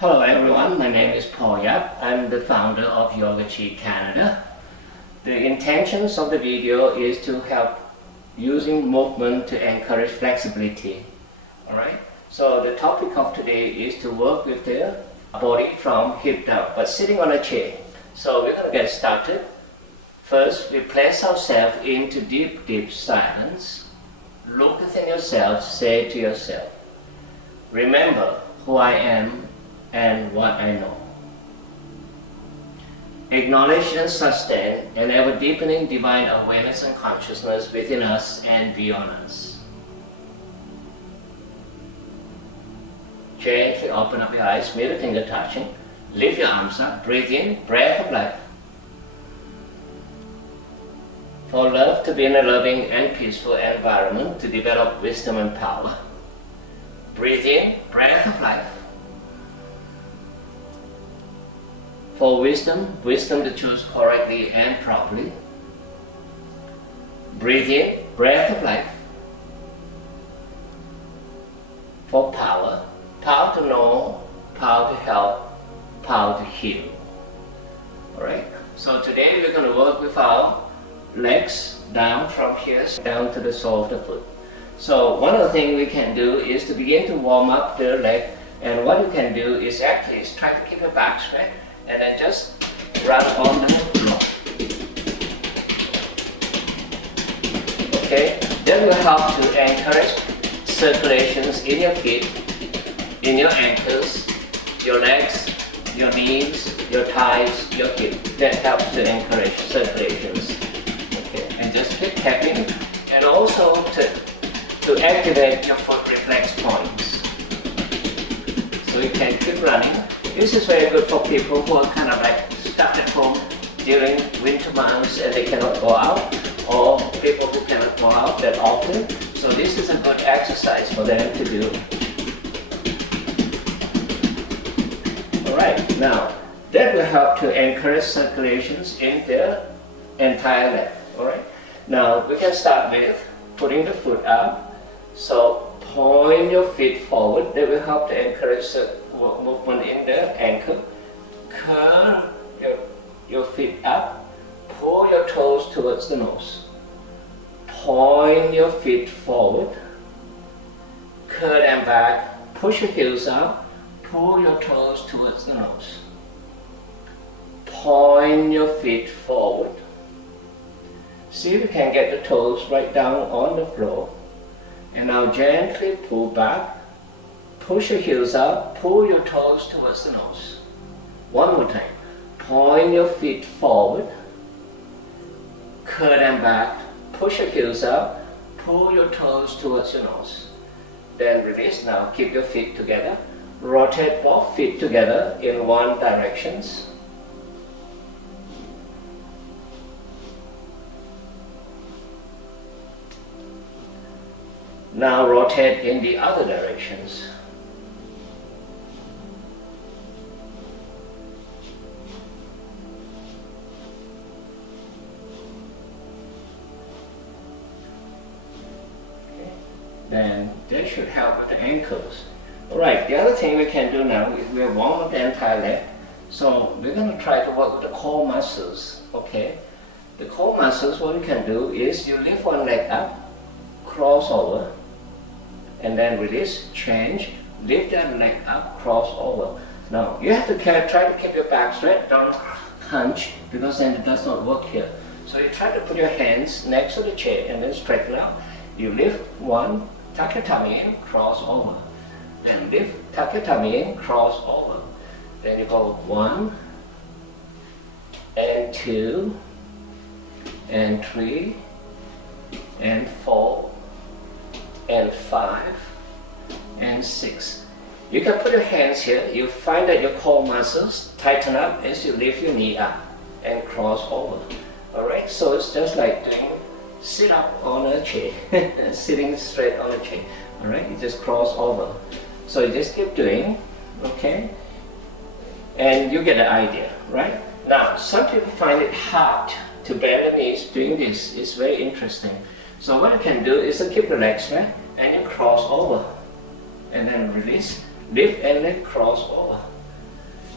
Hello everyone, my name is paulyapp. I'm the founder of Yogachi Canada. The intentions of the video is to help using movement to encourage flexibility. Alright, so the topic of today is to work with the body from hip down, but sitting on a chair. So we're going to get started. First, we place ourselves into deep silence. Look within yourself, say to yourself, remember who I am and what I know. Acknowledge and sustain an ever-deepening divine awareness and consciousness within us and beyond us. Gently open up your eyes, middle finger touching. Lift your arms up, breathe in, breath of life. For love to be in a loving and peaceful environment to develop wisdom and power. Breathe in, breath of life. For wisdom to choose correctly and properly. Breathe in, breath of life. For power to know, power to help, power to heal. Alright, so today we're going to work with our legs down from here down to the sole of the foot. So one of the things we can do is to begin to warm up the leg, and what you can do is actually try to keep your back straight and then just run on the floor. Okay, that will help to encourage circulations in your feet, in your ankles, your legs, your knees, your thighs, your hips. That helps to encourage circulations. Okay, and just keep tapping, and also to activate your foot reflex points. So you can keep running. This is very good for people who are kind of like stuck at home during winter months and they cannot go out, or people who cannot go out that often. So this is a good exercise for them to do. Alright, now that will help to encourage circulations in the entire leg. Alright, now we can start with putting the foot up. So point your feet forward. That will help to encourage movement in the ankle. Curl your feet up. Pull your toes towards the nose. Point your feet forward. Curl them back. Push your heels up. Pull your toes towards the nose. Point your feet forward. See if you can get the toes right down on the floor. And now gently pull back. Push your heels up, pull your toes towards the nose. One more time. Point your feet forward. Curl them back. Push your heels up, pull your toes towards your nose. Then release. Now keep your feet together. Rotate both feet together in one direction. Now rotate in the other directions. Okay. Then that should help with the ankles. Alright, the other thing we can do now is we warm up the entire leg. So we're going to try to work with the core muscles. Okay, the core muscles, what you can do is you lift one leg up, cross over, and then release, change, lift that leg up, cross over. Now you have to try to keep your back straight, don't hunch, because then it does not work here. So you try to put your hands next to the chair and then straighten out. You lift one, tuck your tummy in, cross over. Then lift, tuck your tummy in, cross over. Then you go 1 and 2 and 3 and 4 and 5 and 6. You can put your hands here. You find that your core muscles tighten up as you lift your knee up and cross over. Alright, so it's just like doing sit up on a chair, sitting straight on a chair. Alright, you just cross over. So you just keep doing, okay? And you get the idea, right? Now, some people find it hard to bend the knees doing this. It's very interesting. So what you can do is to keep the legs straight and you cross over. And then release, lift and then cross over.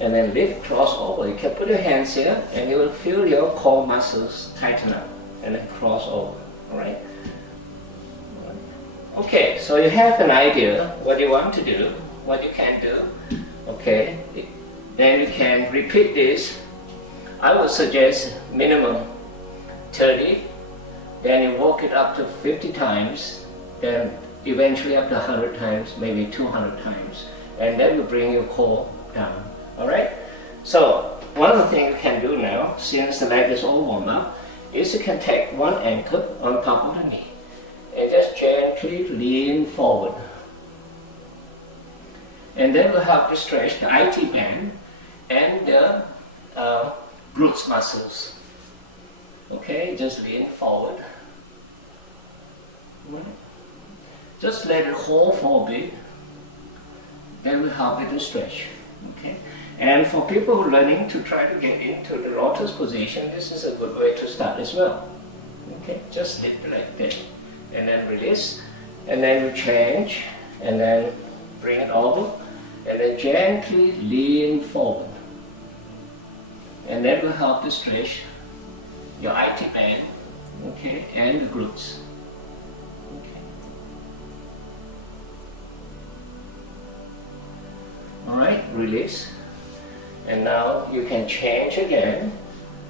and then lift, cross over. You can put your hands here and you will feel your core muscles tighten up and then cross over. Alright? Okay, so you have an idea what you want to do, what you can do. Okay, then you can repeat this. I would suggest minimum 30, then you work it up to 50 times, then eventually up to 100 times, maybe 200 times, and that will bring your core down. Alright? So, one of the things you can do now, since the leg is all warmed up, is you can take one ankle on top of the knee and just gently lean forward. And then we'll help you stretch the IT band and the glutes muscles. Okay, just lean forward. Just let it hold for a bit. Then we'll help you to stretch. Okay. And for people who are learning to try to get into the Lotus position, this is a good way to start as well. Okay, just lift the leg there, and then release, and then you change, and then bring it over, and then gently lean forward. And that will help to stretch your IT band, okay, and the glutes. Okay. Alright, release. And now you can change again,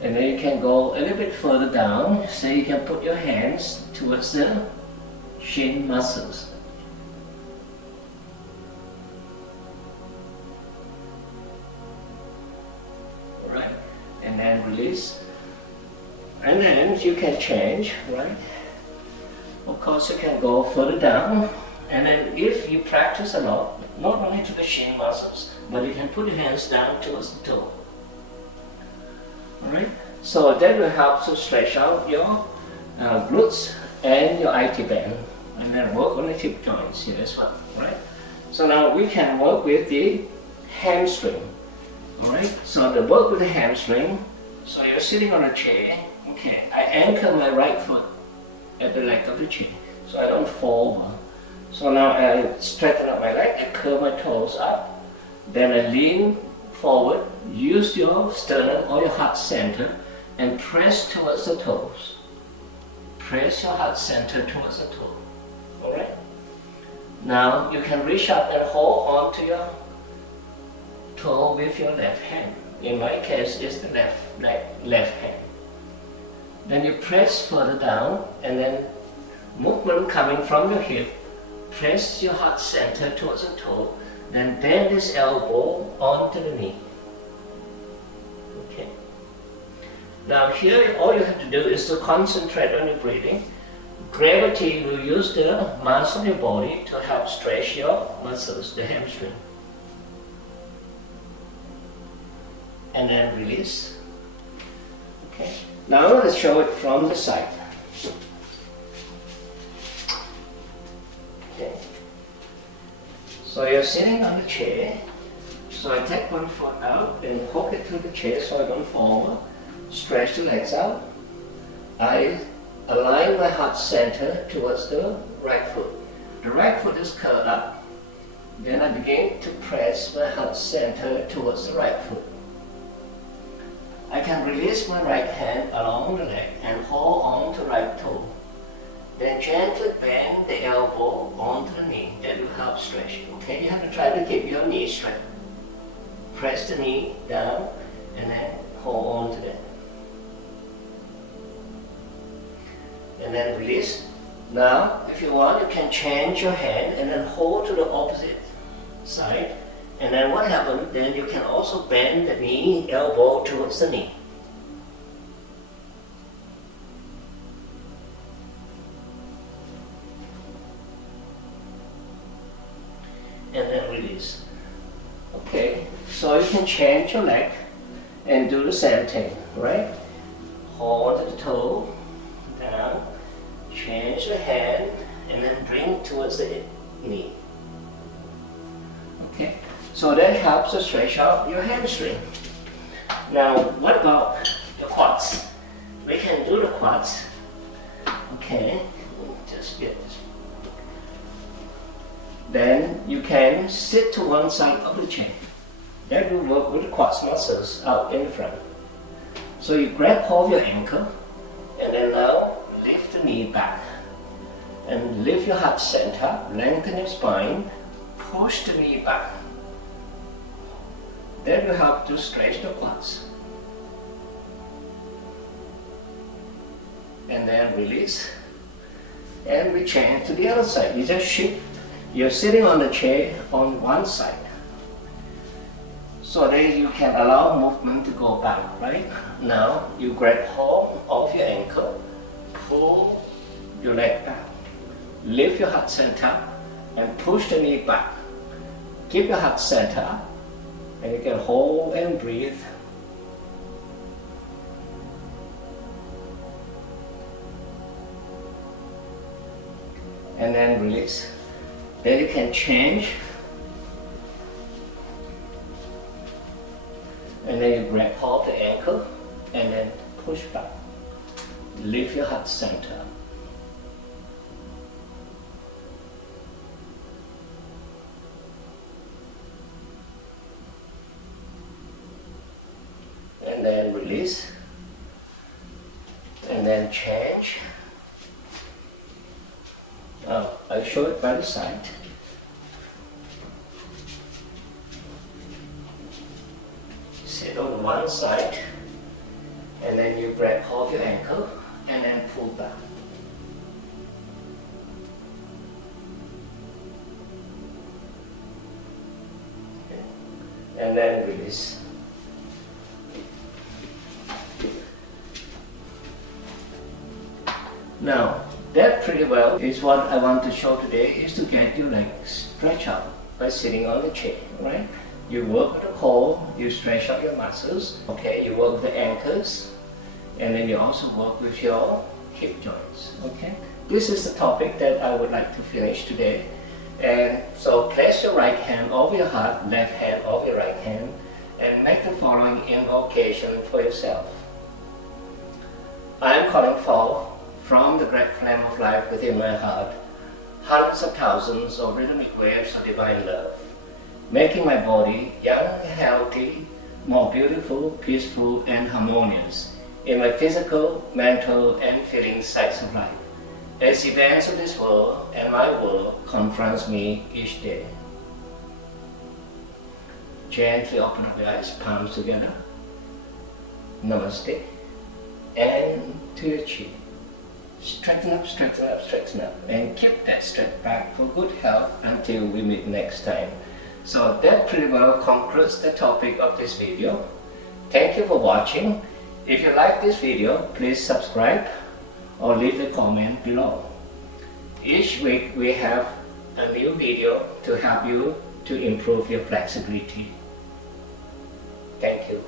and then you can go a little bit further down, so you can put your hands towards the shin muscles. Alright, and then release. And then you can change, right? Of course you can go further down, and then if you practice a lot, not only to the shin muscles, but you can put your hands down towards the toe. Alright? So that will help to stretch out your glutes and your IT band, and then work on the hip joints here as well. Right? So now we can work with the hamstring. Alright? So the work with the hamstring, so you're sitting on a chair. Okay, I anchor my right foot at the leg of the chair, so I don't fall over. So now I straighten up my leg, I curl my toes up, then I lean forward, use your sternum or your heart center and press towards the toes. Press your heart center towards the toe. Alright? Now you can reach up and hold on to your toe with your left hand. In my case, it's the left hand. Then you press further down, and then movement coming from your hip. Press your heart center towards the toe, then bend this elbow onto the knee. Okay. Now here, all you have to do is to concentrate on your breathing. Gravity will use the mass of your body to help stretch your muscles, the hamstring. And then release. Okay. Now let's show it from the side. Okay. So you're sitting on the chair. So I take one foot out and hook it to the chair so I don't fall over. Stretch the legs out. I align my heart center towards the right foot. The right foot is curled up. Then I begin to press my heart center towards the right foot. I can release my right hand along the leg and hold on to right toe. Then gently bend the elbow onto the knee. That will help stretch. Okay, you have to try to keep your knee straight. Press the knee down and then hold on to that. And then release. Now, if you want, you can change your hand and then hold to the opposite side. And then what happens, then you can also bend the knee, elbow towards the knee. And then release. Okay, so you can change your leg and do the same thing, right? Hold the toe down, change the hand, and then bring towards the knee. Okay, so that helps to stretch out your hamstring. Now, what about the quads? We can do the quads. Okay, just get this. Then you can sit to one side of the chair. That will work with the quads muscles out in front. So you grab hold of your ankle, and then now lift the knee back. And lift your heart center, lengthen your spine, push the knee back. That will help to stretch the quads. And then release. And we change to the other side. You just shift. You're sitting on the chair on one side. So then you can allow movement to go back, right? Now you grab hold of your ankle, pull your leg back. Lift your heart center and push the knee back. Keep your heart center and you can hold and breathe. And then release. Then you can change. And then you grab hold of the ankle and then push back. Lift your heart center. And then release, and then change. I'll show it by the side. Sit on one side, and then you grab hold of your ankle, and then pull back. Okay. And then release. Now, that pretty well is what I want to show today, is to get your legs stretched out by sitting on the chair, right? You work with the core, you stretch out your muscles, okay? You work with the ankles, and then you also work with your hip joints, okay? This is the topic that I would like to finish today. And so place your right hand over your heart, left hand over your right hand, and make the following invocation for yourself. I am calling forth from the great flame of life within my heart, hundreds of thousands of rhythmic waves of divine love, making my body young, healthy, more beautiful, peaceful, and harmonious in my physical, mental, and feeling sides of life, as events of this world and my world confronts me each day. Gently open up your eyes, palms together. Namaste. And to your chin. Straighten up, straighten up, straighten up, and keep that straight back for good health until we meet next time. So that pretty well concludes the topic of this video. Thank you for watching. If you like this video, please subscribe or leave a comment below. Each week we have a new video to help you to improve your flexibility. Thank you.